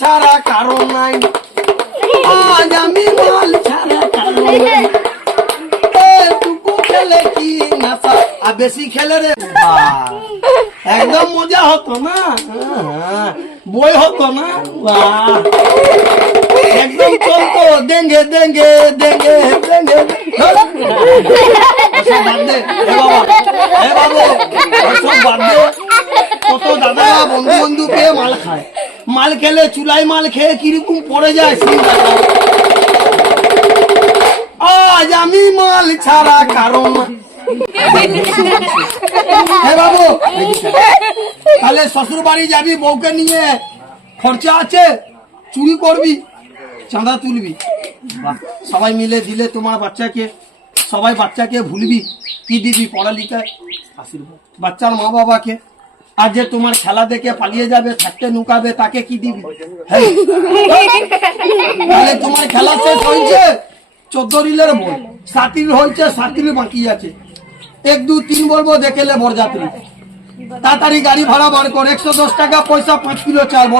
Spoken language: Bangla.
ছাড়া কারণ নাই। আজ আমি মাল ছাড়া কারণ নাই। খেলে কি নাসা আর বেশি খেলে রে একদম মজা হতো না? বই হতো না? একদম চলতো। বাবা বাবু ওসব বাদ দে। কত দাদা বন্ধু বন্ধু পেয়ে মাল খায়। মাল খেলে, চুলাই মাল খেয়ে কীরকম পড়ে যায় আজ আমি মাল ছাড়া কারণ বাবু, তাহলে শ্বশুর বাড়ি যাবি, বউকে নিয়ে? খরচা আছে, চুরি করবি, চাঁদা তুলবি। সবাই মিলে দিলে তোমার বাচ্চাকে, সবাই বাচ্চাকে ভুলবি। কি দিবি পড়ালেখায়? আশীর্বাদ বাচ্চার মা বাবাকে আর যে তোমার খেলা দেখে পালিয়ে যাবে, থাকতে নুকাবে, তাকে কি দিবি? হ্যাঁ। তোমার খেলা শেষ হয়েছে। চোদ্দ রিলের বল। সাতির হয়েছে সাতির বাকি আছে। এক, দু, তিন বলব দেখেলে বরযাত্রী। তাড়াতাড়ি গাড়ি ভাড়া বার কর। একশো দশ টাকা পয়সা, পাঁচ কিলো চাল।